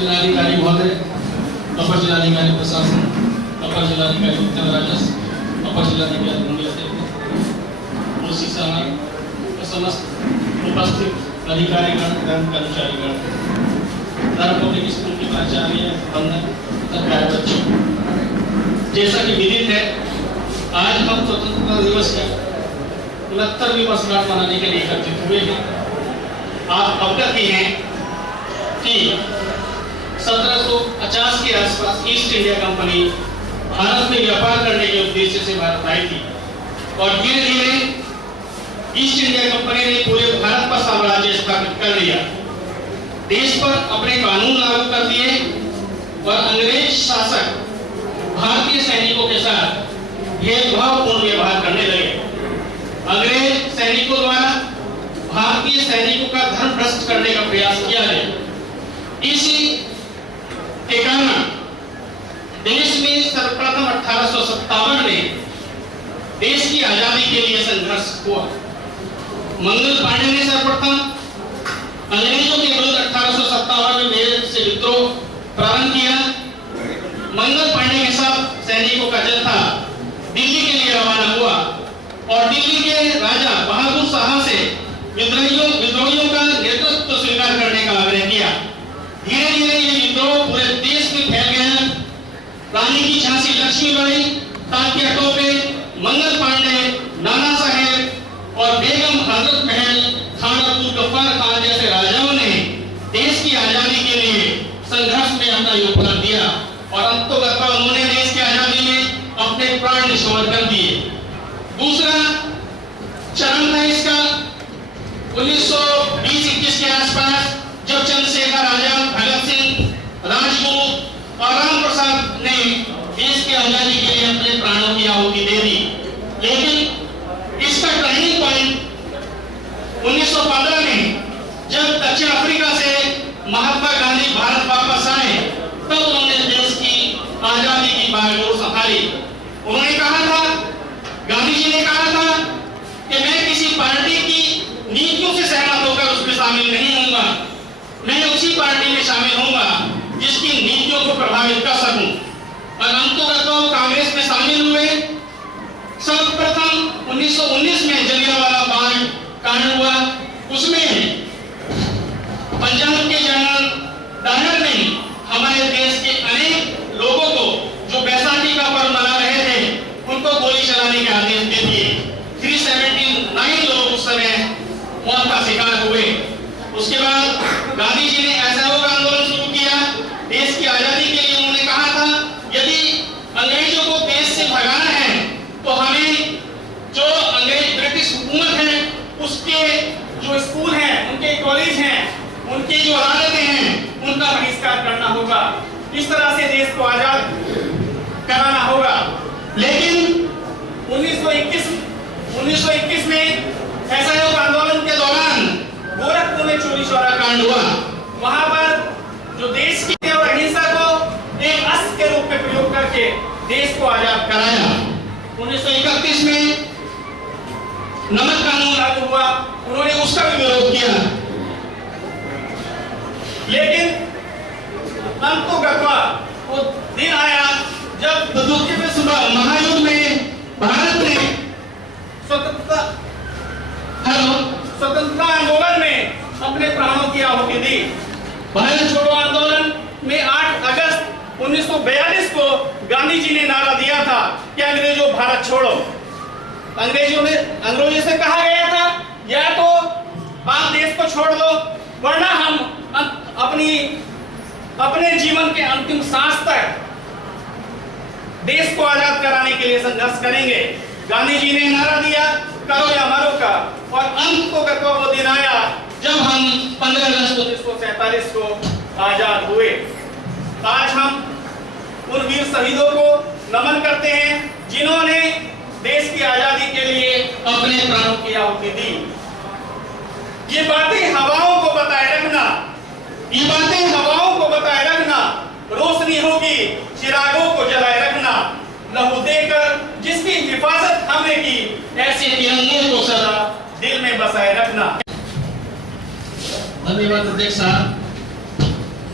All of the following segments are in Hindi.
जिलाधिकारी महोदय, अपर जिलाधिकारी प्रशासन, अपर जिलाधिकारी उत्तर राजस्व, अपर जिलाधिकारी मुंगेर उसी समय समस्त उपस्थित अधिकारीगण एवं कर्मचारीगण, धर्म पब्लिक स्कूल के प्राचार्य, बंधक तथा बच्चों, जैसा कि विदित है, आज हम स्वतंत्रता दिवस का 69वीं वर्षगांठ मनाने के लिए एकत्रित हुए हैं। आप अवगत ही हैं कि 1750 के आसपास ईस्ट इंडिया कंपनी भारत में व्यापार करने के उद्देश्य से भारत आई थी और धीरे धीरे ईस्ट इंडिया कंपनी ने पूरे भारत पर साम्राज्य स्थापित कर लिया, देश पर अपने कानून लागू कर दिए और अंग्रेज शासक भारतीय सैनिकों के साथ भेदभावपूर्ण व्यवहार करने लगे। अंग्रेज सैनिकों द्वारा भारतीय सैनिकों का धर्म भ्रष्ट करने का प्रयास किया गया। इसी के कारण देश में सर्वप्रथम 1857 में देश की आजादी के लिए संघर्ष हुआ। मंगल पांडे ने सर्वप्रथम अंग्रेजों के विरुद्ध 1857 में मेरठ से विद्रोह प्रारंभ किया। मंगल पांडे के साथ सैनिकों का जत्था दिल्ली के लिए रवाना हुआ और दिल्ली के राजा बहादुर शाह से विद्रोहियों का नेतृत्व स्वीकार करने का आग्रह किया। धीरे धीरे ये विद्रोह पूरे देश में फैल गया। रानी की झांसी लक्ष्मीबाई, तात्या टोपे, मंगल पांडे, नाना साहेब और बेगम हजरत महल खान अब्दुल गफ्फार खान जैसे राजाओं ने देश की आजादी के लिए संघर्ष में अपना योगदान दिया और अंततः उन्होंने देश की आजादी में अपने प्राण निछावर कर दिए। दूसरा चरण था इसका 1920-21 के आसपास, जब चंद्रशेखर आजाद, भगत सिंह, राजगुरु और राम प्रसाद ने देश की आजादी के लिए अपने प्राणों की आहुति दे दी। लेकिन इसका टर्निंग पॉइंट 1915 में, जब दक्षिण अफ्रीका से महात्मा गांधी भारत वापस आए, तब उन्होंने देश की आजादी की बागडोर संभाली। उन्होंने कहा था, गांधी जी ने कहा था कि मैं किसी पार्टी की नीतियों से सहमत होकर उसमें शामिल नहीं होऊंगा, मैं उसी पार्टी में शामिल होऊंगा जिसकी नीतियों को प्रभावित कर सकूं। और अंततः कांग्रेस में शामिल हुए। सर्वप्रथम 1919 में जलियांवाला बाग कांड हुआ, उसमें पंजाब के जनरल डायर ने हमारे देश के अनेक लोगों को जो बैसाखी का पर्व मना रहे थे उनको गोली चलाने के आदेश दे दिए। 379 लोग उस समय मौत का शिकार हुए। उसके बाद गांधी जी ने असहयोग आंदोलन शुरू किया। देश की आजादी के लिए उन्होंने कहा था, यदि अंग्रेजों को देश से भगाना है तो हमें जो अंग्रेज ब्रिटिश हुकूमत है उसके जो स्कूल हैं, उनके कॉलेज हैं, उनकी जो अदालतें हैं, उनका बहिष्कार करना होगा। इस तरह से देश को आजाद कराना होगा। लेकिन 1921 में असहयोग आंदोलन के दौरान गोरखपुर में चोरी चौरा कांड हुआ। वहां पर जो देश की और अहिंसा को एक अस्त्र के रूप में प्रयोग करके देश को आजाद कराया। 1931 में नमक कानून लागू हुआ, उन्होंने उसका भी विरोध किया। लेकिन अंततः वो दिन आया जब द्वितीय विश्व महायुद्ध में भारत ने स्वतंत्रता आंदोलन में अपने प्राणों की आहुति दी। भारत छोड़ो आंदोलन में 8 अगस्त 1942 को गांधी जी ने नारा दिया था कि अंग्रेजों भारत छोड़ो। अंग्रेजों से कहा गया था, या तो आप देश को छोड़ दो वरना हम अपने जीवन के अंतिम सांस तक देश को आजाद कराने के लिए संघर्ष करेंगे। गांधी जी ने नारा दिया, करो या मरो का, और अंत को वो दिन आया जब हम 15 अगस्त 1947 को आजाद हुए। आज हम उन वीर शहीदों को नमन करते हैं जिन्होंने देश की आजादी के लिए अपने प्राणों की आहुति दी। ये बातें हवाओं को बताए रखना, ये बातें हवाओं को बताए रखना, रोशनी होगी चिरागों को जलाए रखना, लहू देकर जिसकी हिफाजत हमने की, ऐसे तिरंगे को सदा दिल में बसाए रखना। धन्यवाद अध्यक्ष साहब।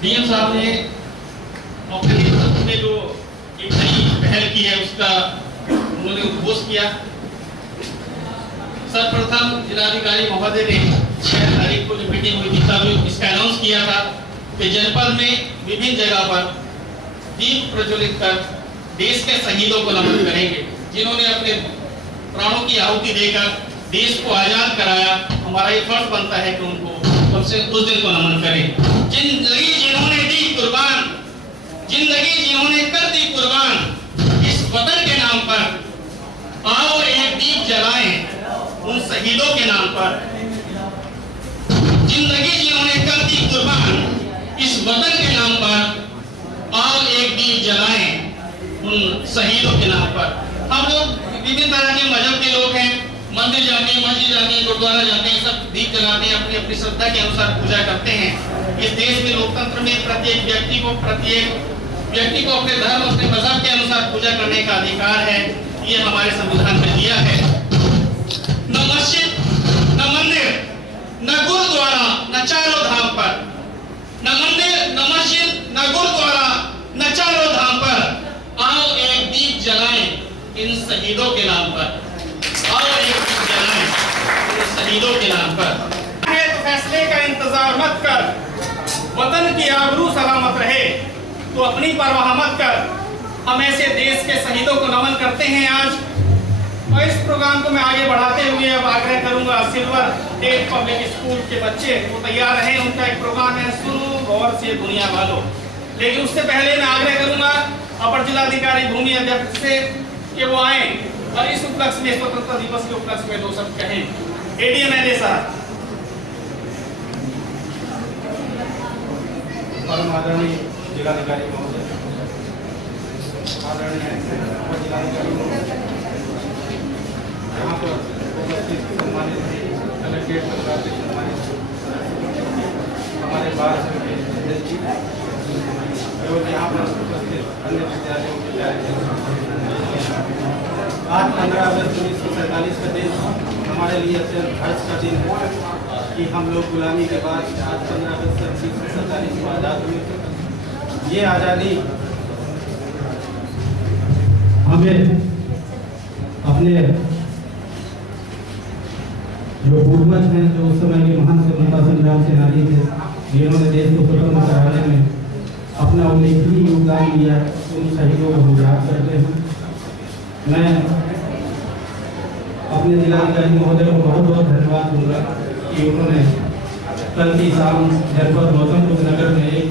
डीएम साहब ने अपने नेतृत्व में जो एक नई पहल की है उसका उन्होंने उद्घोष किया। सर्वप्रथम जिलाधिकारी महोदय ने 6 तारीख को जो मीटिंग हुई थी तब इसका अनाउंस किया था कि जनपद में विभिन्न जगह पर दीप प्रज्वलित कर देश के शहीदों को नमन करेंगे, जिन्होंने अपने प्राणों की आहुति देकर देश को आजाद कराया। हमारा ये फर्ज बनता है कि उनको कम से उस दिन को नमन करें। जिंदगी जिन्होंने दी कुर्बान, जिंदगी जिन्होंने कर दी कुर्बान, इस वतन के नाम पर आओ एक दीप जलाएं उन शहीदों के नाम पर। जिंदगी जिन्होंने कर दी कुर्बान, इस वतन के नाम पर आओ एक दीप जलाएं उन शहीदों के नाम पर। हम लोग विभिन्न तरह के मजहब के लोग हैं, मंदिर जाते हैं, मस्जिद जाते हैं, गुरुद्वारा जाते हैं, सब दीप जलाते हैं, अपनी अपनी श्रद्धा के अनुसार पूजा करते हैं। इस देश में लोकतंत्र में प्रत्येक व्यक्ति को अपने धर्म, अपने मजहब के अनुसार पूजा करने का अधिकार है, ये हमारे संविधान में दिया है। न मस्जिद, न मंदिर, न गुरुद्वारा, न चारों धाम पर, न मंदिर, न मस्जिद, न गुरुद्वारा, न चारों धाम पर आओ एक दीप जलाएं इन शहीदों के नाम पर। आओ एक दीप जलाएं इन शहीदों के नाम पर। है तो फैसले का इंतजार मत कर, वतन की आबरू सलामत रहे तो अपनी परवाह मत कर। हम ऐसे देश के शहीदों को नमन करते हैं आज। और इस प्रोग्राम को मैं आगे बढ़ाते हुए अब आग्रह करूंगा सिल्वर टेट पब्लिक स्कूल के बच्चे वो तैयार रहे, उनका एक प्रोग्राम है सुनो गौर से दुनिया वालों। लेकिन उससे पहले मैं आग्रह करूंगा अपर जिलाधिकारी भूमि अध्यक्ष से कि वो आए और इस उपलक्ष्य में, स्वतंत्रता दिवस के उपलक्ष्य में 2 शब्द कहें। एडीएम एलए साहब। परम आदरणीय जिलाधिकारी महोदय, आदरणीय अपर जिलाधिकारी महोदय, यहाँ पर उपस्थित सम्मानित कलेक्ट्रेट सरकार के सम्मानित हमारे बार समिति एवं यहाँ पर उपस्थित अन्य विद्यालयों के आज 15 अगस्त 1947 का दिन हमारे लिए अत्यंत हर्ष का दिन है कि हम लोग गुलामी के बाद आज 15 अगस्त 1947 को आज़ाद हुए थे। ये आज़ादी हमें अपने जो पूर्वज हैं, जो उस समय के महान स्वतंत्रता संग्राम सेनानी थे, जिन्होंने देश को स्वतंत्र कराने में अपना उल्लेखनीय योगदान दिया, उन शहीदों को हम याद करते हैं। मैं अपने जिलाधिकारी महोदय को बहुत बहुत धन्यवाद दूंगा कि उन्होंने कल की शाम जनपद गौतमबुद्ध नगर में एक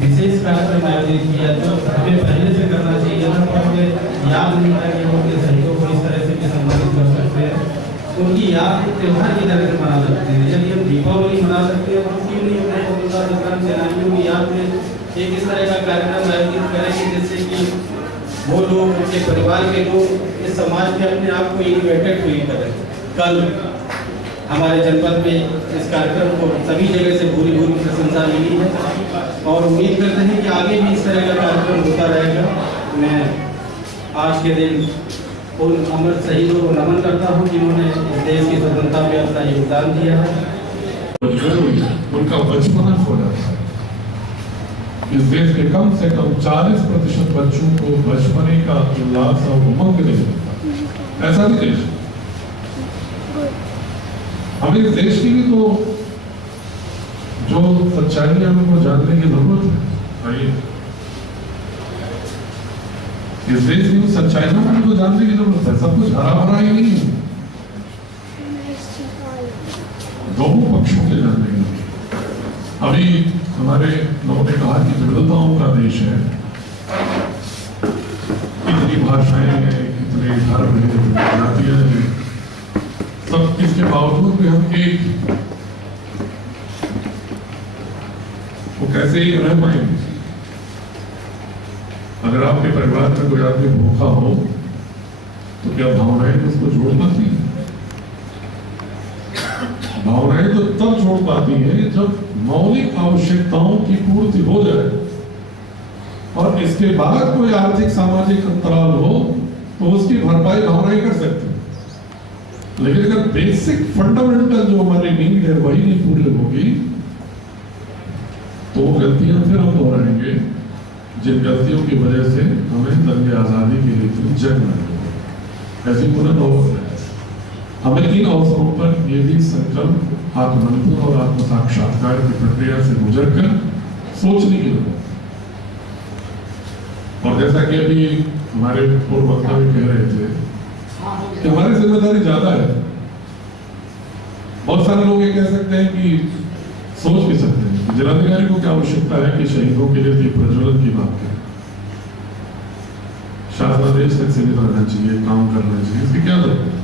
विशेष कार्यक्रम आयोजित किया जो हमें पहले से करना चाहिए था, पर हमें याद नहीं था कि हम अपने शहीदों को इस तरह से भी सम्मानित कर सकते हैं, उनकी याद त्योहार की तरह से मना सकते हैं। यदि हम दीपावली मना सकते हैं, हम क्यों नहीं अपने स्वतंत्रता संग्राम सेनानियों की याद में एक इस तरह का कार्यक्रम आयोजित करेंगे जिससे कि वो लोग, उनके परिवार के लोग इस समाज में अपने आप को इन्वेटेड फील करें। कल हमारे जनपद में इस कार्यक्रम को सभी जगह से पूरी प्रशंसा मिली है और उम्मीद करते हैं कि आगे भी इस तरह का कार्यक्रम होता रहेगा। मैं आज के दिन उन अमर शहीदों को नमन करता हूँ जिन्होंने इस देश की स्वतंत्रता में अपना योगदान दिया है। उनका बचपना खो जाता है। इस देश के कम से कम 40% बच्चों को बचपने का उल्लास और उमंग नहीं मिलता। ऐसा भी देश हमें इस देश की भी तो जो सच्चाई हमको जानने की जरूरत है। आइए इस देश की सच्चाई में हमको जानने की जरूरत है। सब कुछ हरा भरा ही नहीं है, दोनों पक्षों के जानने की। अभी हमारे लोगों ने कहा कि विविधताओं का देश है, कितनी भाषाएं हैं, कितने धर्म हैं, कितनी जातियां हैं, सब इसके बावजूद भी हम एक, वो कैसे ही रह पाएंगे? अगर आपके परिवार में कोई आदमी भूखा हो तो क्या भावनाएं उसको जोड़ पाती हैं? भावनाएं तो तब जोड़ पाती हैं जब मौलिक आवश्यकताओं की पूर्ति हो जाए और इसके बाद कोई आर्थिक सामाजिक अंतराल हो तो उसकी भरपाई भावनाएं कर सकती हैं। लेकिन अगर बेसिक फंडामेंटल जो हमारी नीड है वही नहीं पूरी होगी तो वो गलतियां फिर हम दोहराएंगे जिन गलतियों की वजह से हमें दंगे आज़ादी के लिए इतनी जंग लड़ी। ऐसी पुनः हमें इन अवसरों पर ये भी संकल्प आत्ममंथन और आत्म साक्षात्कार की प्रक्रिया से गुजरकर सोचने की जरूरत है। और जैसा कि अभी हमारे पूर्व वक्ता भी कह रहे थे कि हमारी जिम्मेदारी ज्यादा है। बहुत सारे लोग ये कह सकते हैं कि सोच भी सकते हैं कि जिलाधिकारी को क्या आवश्यकता है कि शहीदों के लिए दीप प्रज्वलन की बात करें, शासनादेश तक सीमित रहना चाहिए, काम करना चाहिए, इसकी क्या जरूरत है?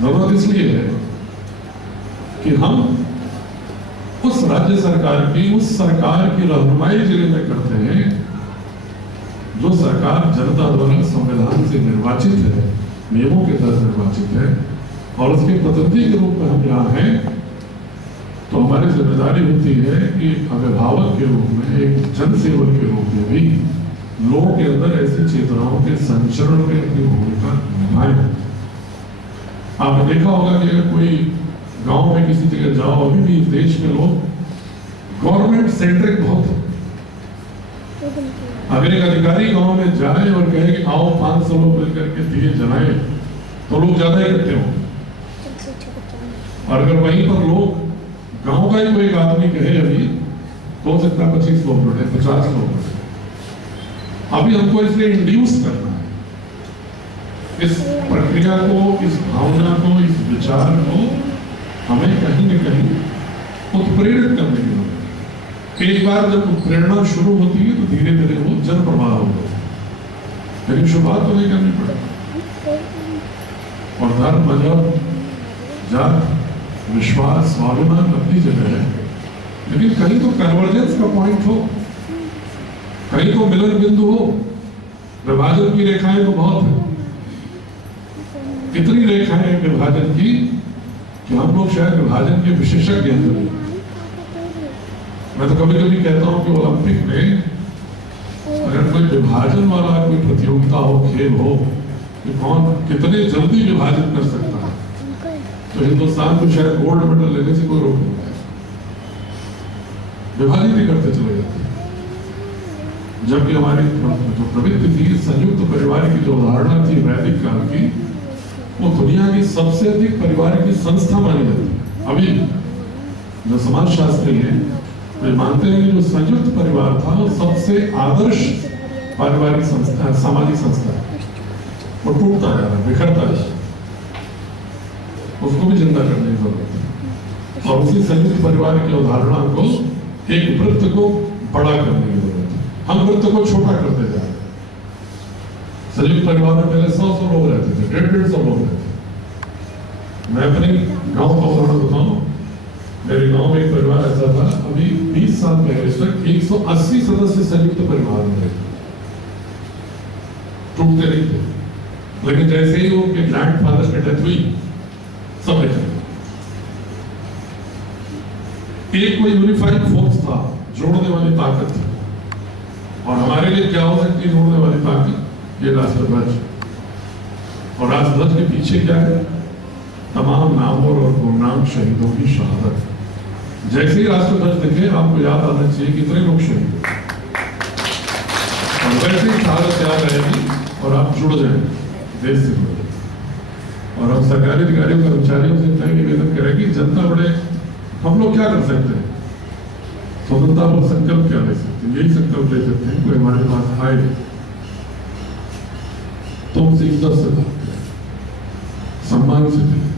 जरूरत इसलिए है कि हम उस राज्य सरकार की, उस सरकार की रहनुमाई जिले में करते हैं जो सरकार जनता द्वारा संविधान से निर्वाचित है, नियमों के तहत निर्वाचित है, और उसके प्रतिनिधि के रूप में हम यहाँ हैं। तो हमारी जिम्मेदारी होती है कि अभिभावक के रूप में, एक जनसेवक के रूप में भी लोगों के अंदर ऐसी चेतनाओं के संचरण में अपनी भूमिका निभाएं। आपने देखा होगा कि अगर कोई गांव में किसी जगह जाओ, अभी भी इस देश में लोग गवर्नमेंट सेंट्रिक बहुत है। अगर एक अधिकारी गांव में जाए और कहे कि आओ 500 लोग मिलकर के दिए जलाएं, तो लोग ज्यादा इकट्ठे होंगे। और अगर वहीं पर लोग गांव का ही कोई आदमी कहे अभी, तो हो सकता है 25 लोग जुड़े, 50 लोग जुड़े। अभी हमको इसलिए इंड्यूस करना है इस प्रक्रिया को, इस भावना को, इस विचार को हमें कहीं न कहीं उत्प्रेरित करने की जरूरत है। एक बार जब उत्प्रेरणा शुरू होती है तो धीरे धीरे वो जन प्रवाह होगा, लेकिन शुरुआत तो नहीं करनी पड़ेगी। और धर्म, मजहब, जात, विश्वास, स्वाभिमान अपनी जगह है, लेकिन कहीं तो कन्वर्जेंस का पॉइंट हो, कहीं तो मिलन बिंदु हो। विभाजन की रेखाएं तो बहुत है, कितनी रेखाएं हैं विभाजन की कि हम लोग शायद विभाजन के विशेषज्ञ हैं। मैं तो कभी कभी कहता हूं कि ओलंपिक में अगर कोई विभाजन वाला कोई प्रतियोगिता हो, खेल हो, कि कौन कितने जल्दी विभाजन कर सकता है, तो हिंदुस्तान को शायद गोल्ड मेडल लेने से कोई रोक नहीं है। विभाजित ही करते चले जाते। जबकि हमारी जो प्रवृत्ति थी, संयुक्त परिवार की जो धारणा थी वैदिक काल की, वो दुनिया की सबसे अधिक परिवार की संस्था मानी जाती है। अभी जो समाजशास्त्री हैं वे मानते हैं कि जो संयुक्त परिवार था वो सबसे आदर्श पारिवारिक संस्था, सामाजिक संस्था है। वो टूटता जा रहा है, बिखरता जा रहा है, उसको भी जिंदा करने की जरूरत है। और उसी संयुक्त परिवार की अवधारणा को, एक वृत्त को बड़ा करने की जरूरत है। हम वृत्त को छोटा करते जा रहे हैं। संयुक्त परिवार में पहले 100 लोग रहते थे, 150 लोग रहते थे। मैं अपने गांव का उदाहरण बताऊं, मेरे गांव में एक परिवार ऐसा था, अभी 20 साल पहले तक 180 सदस्य संयुक्त परिवार में रहते, टूटते नहीं थे। लेकिन जैसे ही उनके ग्रैंडफादर की डेथ हुई, सब एक कोई यूनिफाइड फोर्स था, जोड़ने वाली ताकत थी। और हमारे लिए क्या हो सकती है जोड़ने वाली ताकत? ये राष्ट्रध्वज। और राष्ट्रध्वज के पीछे क्या है? तमाम नामों और गुमनाम शहीदों की शहादत। जैसे ही राष्ट्रध्वज दिखे आपको याद आना चाहिए कितने लोग शहीद हुए, और वैसे ही शहादत याद आएगी और आप जुड़ जाएंगे देश से। और हम सरकारी अधिकारियों कर्मचारियों से इतना निवेदन करें कि जनता बड़े, हम लोग क्या कर सकते हैं? स्वतंत्रता पर संकल्प क्या ले सकते हैं? यही संकल्प ले सकते हैं, कोई हमारे पास आए तो उनसे इज्जत से बात करें, सम्मान से करें।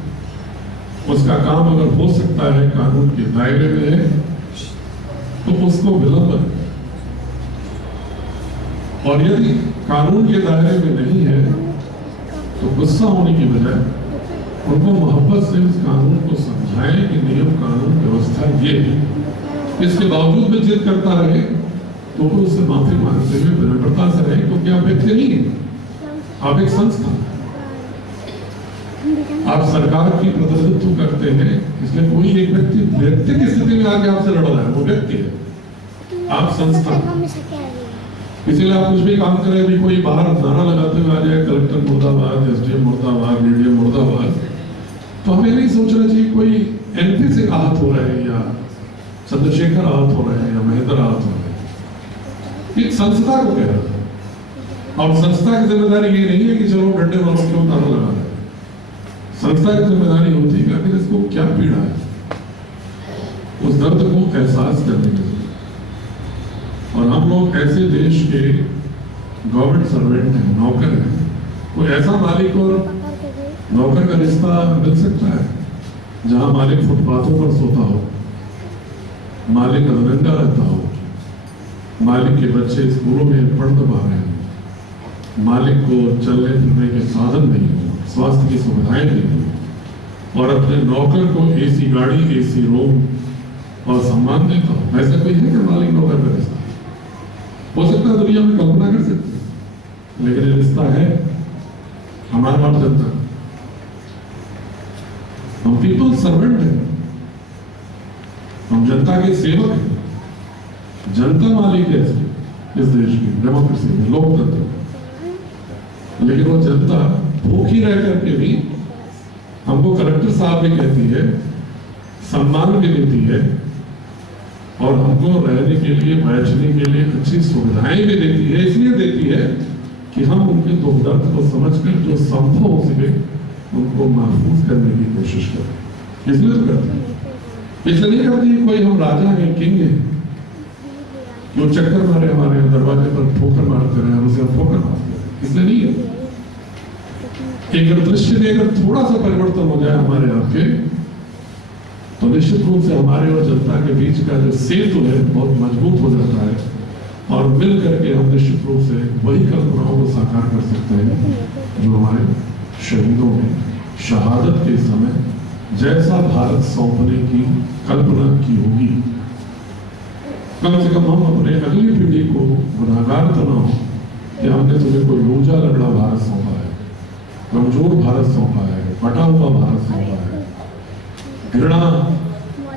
उसका काम अगर हो सकता है कानून के दायरे में है तो उसको विलंब करें, और यदि कानून के दायरे में नहीं है तो गुस्सा होने की बजाय उनको मोहब्बत से उस कानून को समझाएं कि नियम, कानून, व्यवस्था ये है। इसके बावजूद भी जिद करता रहे तो उससे माफी मांगते हुए विनम्रता से रहे, क्योंकि आप व्यक्ति नहीं है, आप एक संस्था, आप सरकार की प्रतिनिधित्व करते हैं। इसलिए कोई एक व्यक्ति की स्थिति में आके आपसे लड़ रहा है, वो व्यक्ति है, आप संस्था। इसीलिए आप कुछ भी काम करें, अभी कोई बाहर नारा लगाते हुए आ जाए कलेक्टर मुर्दाबाद, एसडीएम मुर्दाबाद, डीडीएम मुर्दाबाद, तो हमें नहीं सोचना चाहिए कोई एमपी से आहत हो रहे हैं या चंद्रशेखर आहत हो रहे हैं या महेंद्र आहत हो रहे हैं, एक संस्था को कह रहा था। और संस्था की जिम्मेदारी ये नहीं है कि चलो डंडे वालों क्यों ताला लगा रहे हैं, संस्था की जिम्मेदारी होती है कि आखिर इसको क्या पीड़ा है, उस दर्द को एहसास करने की जरूरत। और हम लोग ऐसे देश के गवर्नमेंट सर्वेंट हैं, नौकर हैं, कोई ऐसा मालिक और नौकर का रिश्ता मिल सकता है जहां मालिक फुटपाथों पर सोता हो, मालिक अधरंगा रहता हो, मालिक के बच्चे स्कूलों में पढ़ पा रहे हैं, मालिक को चलने फिरने के साधन नहीं हो, स्वास्थ्य की सुविधाएं नहीं हो, और अपने नौकर को एसी गाड़ी, एसी रूम और सम्मान देता हो। ऐसा कोई है कि मालिक नौकर का रिश्ता? हो सकता है दुनिया में कल्पना कर सकते हैं, लेकिन ये रिश्ता है हमारा और जनता। हम पीपल सर्वेंट हैं, हम जनता के सेवक हैं। जनता मालिक है इस देश की डेमोक्रेसी में, लोकतंत्र में। लेकिन वो जनता भूखी रह करके भी हमको कलेक्टर साहब भी कहती है, सम्मान भी देती है, और हमको रहने के लिए, बैठने के लिए अच्छी सुविधाएं भी देती है। इसलिए देती है कि हम उनके दुख दर्द को समझकर जो संभव हो सके उनको महफूज करने की कोशिश करें। इसलिए तो करते हैं, इसलिए नहीं करती कोई हम राजा हैं, किंग हैं, जो चक्कर मारे हमारे दरवाजे पर ठोकर मारते रहे, हम उसे ठोकर मारते रहे, इसलिए नहीं है। अगर दृश्य में अगर थोड़ा सा परिवर्तन हो जाए हमारे आपके, तो निश्चित रूप से हमारे और जनता के बीच का जो सेतु है बहुत मजबूत हो जाता है, और मिल करके हम निश्चित रूप से वही कल्पनाओं को साकार कर सकते हैं जो हमारे शहीदों ने शहादत के समय जैसा भारत सौंपने की कल्पना की होगी। कम से कम हम अपने अगली पीढ़ी को गुनाहगार तो ना हो कि हमने तुम्हें कोई लूजा लगड़ा भारत सौंपा है, कमजोर भारत सौंपा है, बटा हुआ भारत सौंपा है, घृणा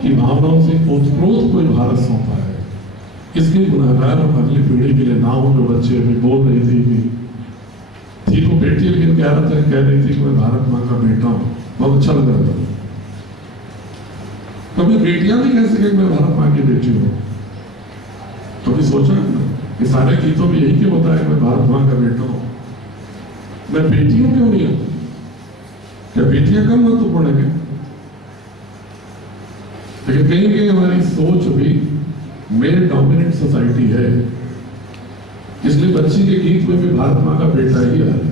की भावनाओं से ओतप्रोत कोई भारत सौंपा है। इसके गुनाहगार अगली पीढ़ी के लिए ना हो। जो बच्चे अभी बोल रही थी तो बेटी, लेकिन कह रही थी कि मैं भारत माँ का बेटा हूँ, बहुत अच्छा लग रहा था। कभी बेटियां भी कह सके मैं भारत माँ की बेटी हूँ? कभी सोचा कि सारे गीतों में यही क्यों होता है मैं भारत माँ का बेटा हूँ? मैं बेटी हूँ क्यों नहीं हूँ? क्या बेटियां कम महत्वपूर्ण है? लेकिन कहीं कहीं हमारी सोच भी मेल डोमिनेंट सोसाइटी है, इसलिए बच्ची के गीत में भी भारत माँ का बेटा ही आ रहा है।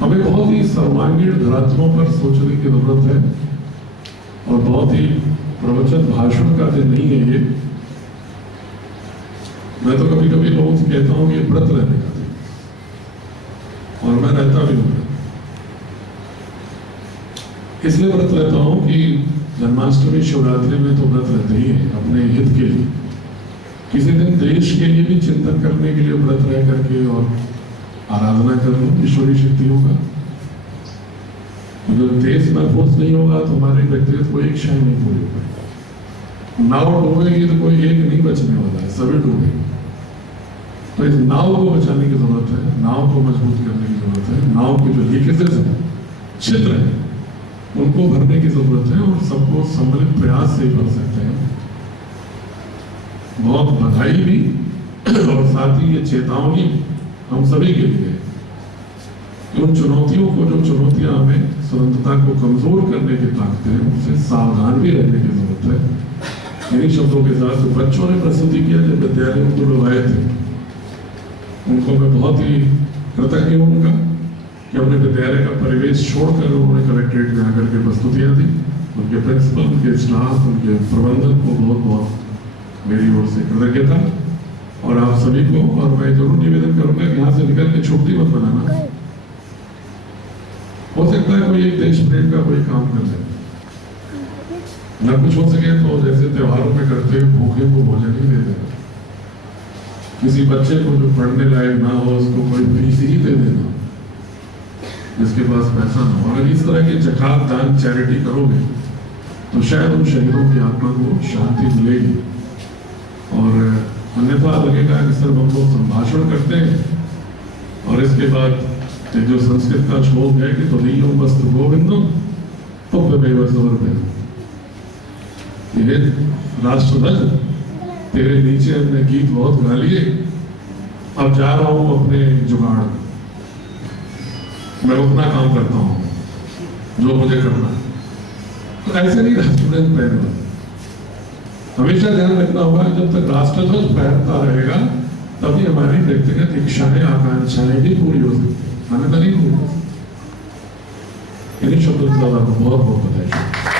हमें बहुत ही सर्वांगीण धरातलों पर सोचने की जरूरत है, और बहुत ही प्रवचन भाषण का दिन नहीं है ये। मैं तो कभी कभी लोगों से कहता हूं ये व्रत रहने का दिन, और मैं रहता भी हूं। इसलिए व्रत रहता हूं कि जन्माष्टमी, शिवरात्रि में तो व्रत रहते ही है अपने हित के लिए। किसी दिन देश के लिए भी चिंतन करने के लिए व्रत रह करके और आराधना कर लो ईश्वरी शक्तियों का। अगर देश महफूज नहीं होगा तो हमारे व्यक्तिगत कोई इच्छा नहीं पूरी हो पाएगी। नाव डूबेगी तो कोई एक नहीं बचने वाला है, सभी डूबेंगे। तो इस नाव को बचाने की जरूरत है, नाव को मजबूत करने की जरूरत है, नाव के जो लीकेजेस हैं, छिद्र हैं, उनको भरने की जरूरत है, और सबको सम्मिलित प्रयास से कर सकते हैं। बहुत बधाई भी, और साथ ही ये चेतावनी हम सभी के लिए, उन चुनौतियों को, जो चुनौतियां हमें स्वतंत्रता को कमजोर करने की ताकत है, उससे सावधान भी रहने की जरूरत है। इन्हीं शब्दों के साथ जो बच्चों ने प्रस्तुति किया, जब विद्यालयों को लोग आए थे, उनको मैं बहुत ही कृतज्ञ हूँ उनका कि अपने विद्यालय का परिवेश छोड़कर उन्होंने कलेक्ट्रेट में आकर के प्रस्तुतियाँ दी। उनके प्रिंसिपल, उनके स्टाफ, उनके प्रबंधन को बहुत बहुत मेरी ओर से कृतज्ञता, और आप सभी को। और मैं जरूर निवेदन करूंगा कि यहाँ से निकल के छुट्टी मत बनाना। हो सकता है कोई एक देश प्रेम का कोई काम कर ले, न कुछ हो सके तो जैसे त्योहारों में करते हुए भूखे को भोजन ही दे देना। किसी बच्चे को जो पढ़ने लायक ना हो उसको कोई फीस ही दे देना, जिसके पास पैसा ना हो। अगर इस तरह के ज़कात, दान, चैरिटी करोगे तो शायद उन शहीदों की आत्मा को शांति मिलेगी। और अन्यथा लगेगा कि सिर्फ हम लोग संभाषण करते हैं, और इसके बाद जो संस्कृत का श्लोक है कि तो नहीं वस्त्र गोविंदम तो ये राष्ट्रध्वज तेरे नीचे हमने गीत बहुत गा लिए, अब जा रहा हूं अपने जुगाड़ में, मैं अपना काम करता हूं जो मुझे करना है। तो ऐसे नहीं राष्ट्रध्वज पहने, हमेशा ध्यान रखना होगा जब तक राष्ट्रध्वज फहरता रहेगा तभी हमारी व्यक्तिगत इच्छाएं आकांक्षाएं भी पूरी हो सकती है, अन्यथा नहीं पूरी। इन्हीं शब्दों से बहुत बहुत बधाई।